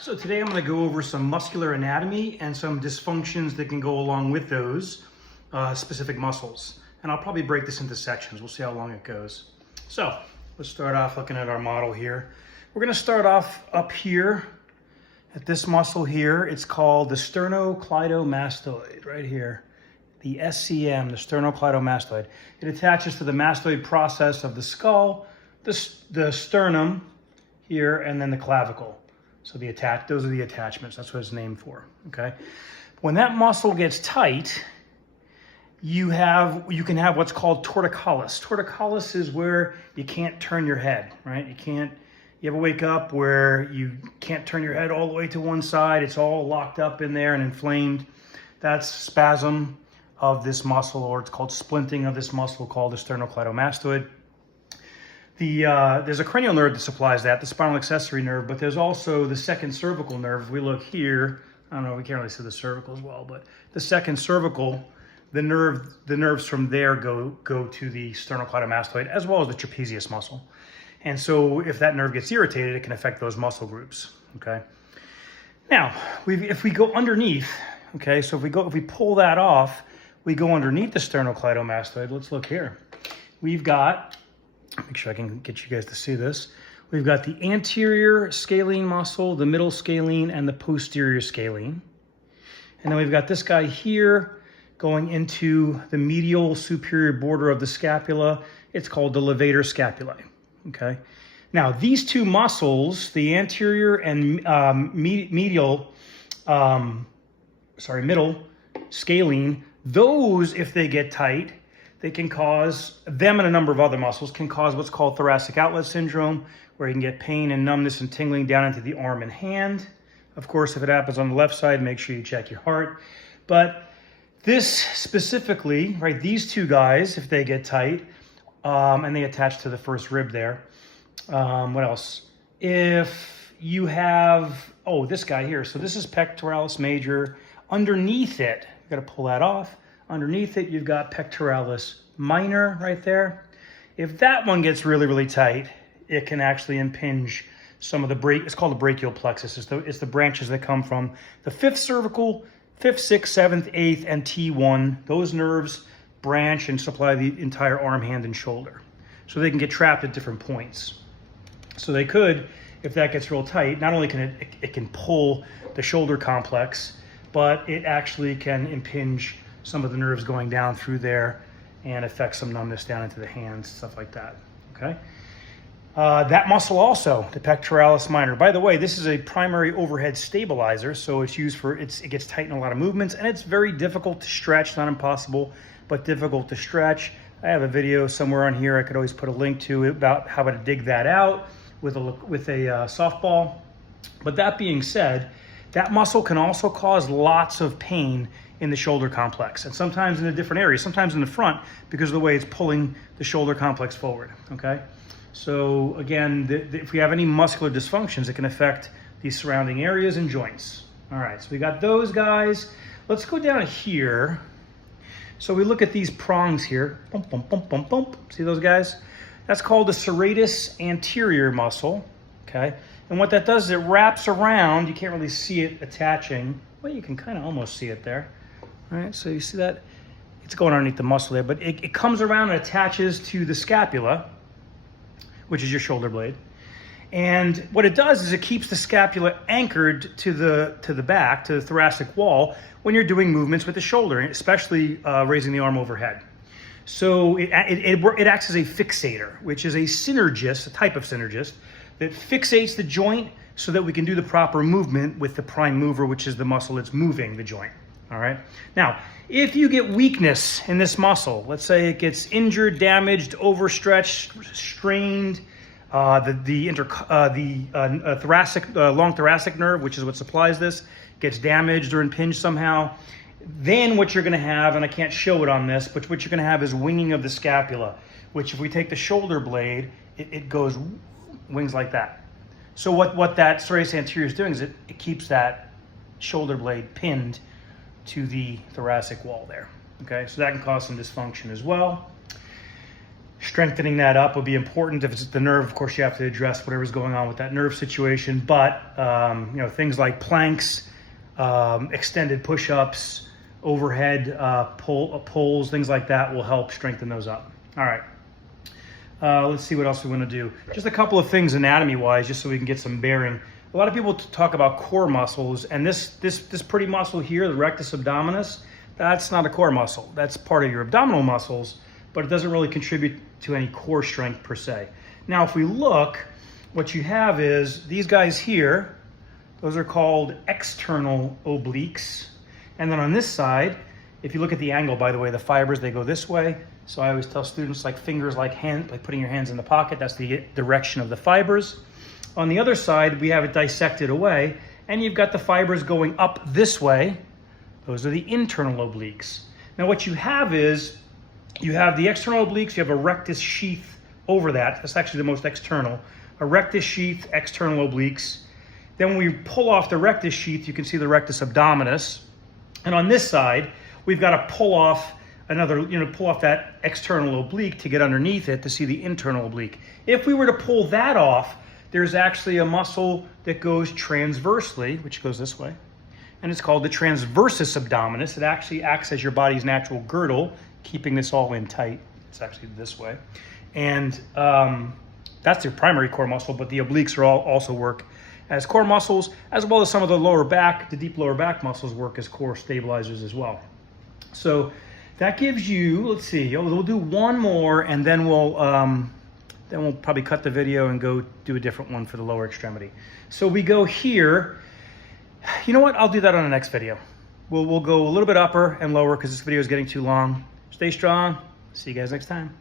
So today I'm going to go over some muscular anatomy and some dysfunctions that can go along with those specific muscles. And I'll probably break this into sections. We'll see how long it goes. So let's start off looking at our model here. We're going to start off up here at this muscle here. It's called the sternocleidomastoid right here. The SCM, the sternocleidomastoid. It attaches to the mastoid process of the skull, the sternum here, and then the clavicle. So those are the attachments. That's what it's named for. Okay. When that muscle gets tight, you can have what's called torticollis. Torticollis is where you can't turn your head, right? You ever wake up where you can't turn your head all the way to one side? It's all locked up in there and inflamed. That's spasm of this muscle, or it's called splinting of this muscle called the sternocleidomastoid. There's a cranial nerve that supplies that, the spinal accessory nerve, but there's also the second cervical nerve. If we look here, I don't know, we can't really see the cervical as well, but the second cervical, the nerves from there go to the sternocleidomastoid as well as the trapezius muscle. And so if that nerve gets irritated, it can affect those muscle groups, okay? Now, if we go underneath, okay, so if we pull that off, we go underneath the sternocleidomastoid. Let's look here. We've got, make sure I can get you guys to see this. We've got the anterior scalene muscle, the middle scalene, and the posterior scalene. And then we've got this guy here going into the medial superior border of the scapula. It's called the levator scapulae, okay? Now, these two muscles, the anterior and middle scalene, those, if they get tight, they can cause, them and a number of other muscles can cause what's called thoracic outlet syndrome, where you can get pain and numbness and tingling down into the arm and hand. Of course, if it happens on the left side, make sure you check your heart. But this specifically, right, these two guys, if they get tight, and they attach to the first rib there. What else? If you have, this guy here. So this is pectoralis major. Underneath it, you got to pull that off. Underneath it, you've got pectoralis minor right there. If that one gets really, really tight, it can actually impinge some of the it's called the brachial plexus. It's the branches that come from the fifth cervical, 5th, 6th, 7th, 8th, and T1. Those nerves branch and supply the entire arm, hand, and shoulder. So they can get trapped at different points. So they could, if that gets real tight, not only can it can pull the shoulder complex, but it actually can impinge some of the nerves going down through there and affect some numbness down into the hands, stuff like that, okay? That muscle also, the pectoralis minor. By the way, this is a primary overhead stabilizer, so it's used for, it gets tight in a lot of movements, and it's very difficult to stretch, not impossible, but difficult to stretch. I have a video somewhere on here I could always put a link to about how to dig that out with a softball. But that being said, that muscle can also cause lots of pain in the shoulder complex, and sometimes in a different area, sometimes in the front because of the way it's pulling the shoulder complex forward, okay? So again, if we have any muscular dysfunctions, it can affect these surrounding areas and joints. All right, so we got those guys. Let's go down here. So we look at these prongs here. Bump, bump, bump, bump, bump. See those guys? That's called the serratus anterior muscle, okay? And what that does is it wraps around. You can't really see it attaching. Well, you can kind of almost see it there. All right, so you see that? It's going underneath the muscle there, but it comes around and attaches to the scapula, which is your shoulder blade. And what it does is it keeps the scapula anchored to the back, to the thoracic wall, when you're doing movements with the shoulder, especially raising the arm overhead. So it acts as a fixator, which is a synergist, a type of synergist, that fixates the joint so that we can do the proper movement with the prime mover, which is the muscle that's moving the joint. All right. Now, if you get weakness in this muscle, let's say it gets injured, damaged, overstretched, strained, thoracic, long thoracic nerve, which is what supplies this, gets damaged or impinged somehow, then what you're going to have, and I can't show it on this, but what you're going to have is winging of the scapula, which if we take the shoulder blade, it goes wings like that. So what that serratus anterior is doing is it keeps that shoulder blade pinned to the thoracic wall there, okay? So that can cause some dysfunction as well. strengthening that up would be important. If it's the nerve, of course, you have to address whatever's going on with that nerve situation. But you know, things like planks, extended push-ups, overhead pulls, things like that will help strengthen those up. All right. Let's see what else we want to do. Just a couple of things anatomy-wise, just so we can get some bearing. A lot of people talk about core muscles, and this pretty muscle here, the rectus abdominis, that's not a core muscle. That's part of your abdominal muscles, but it doesn't really contribute to any core strength per se. Now, if we look, what you have is these guys here, those are called external obliques. And then on this side, if you look at the angle, by the way, the fibers, they go this way. So I always tell students like fingers, like putting your hands in the pocket, that's the direction of the fibers. On the other side, we have it dissected away, and you've got the fibers going up this way. Those are the internal obliques. Now what you have is, you have the external obliques, you have a rectus sheath over that. That's actually the most external. A rectus sheath, external obliques. Then when we pull off the rectus sheath, you can see the rectus abdominis. And on this side, we've got to pull off pull off that external oblique to get underneath it to see the internal oblique. If we were to pull that off, there's actually a muscle that goes transversely, which goes this way, and it's called the transversus abdominis. It actually acts as your body's natural girdle, keeping this all in tight. It's actually this way. And that's your primary core muscle, but the obliques are also work as core muscles, as well as some of the lower back, the deep lower back muscles work as core stabilizers as well. So that gives you, let's see, we'll do one more, and then we'll probably cut the video and go do a different one for the lower extremity. So we go here. You know what? I'll do that on the next video. We'll go a little bit upper and lower because this video is getting too long. Stay strong. See you guys next time.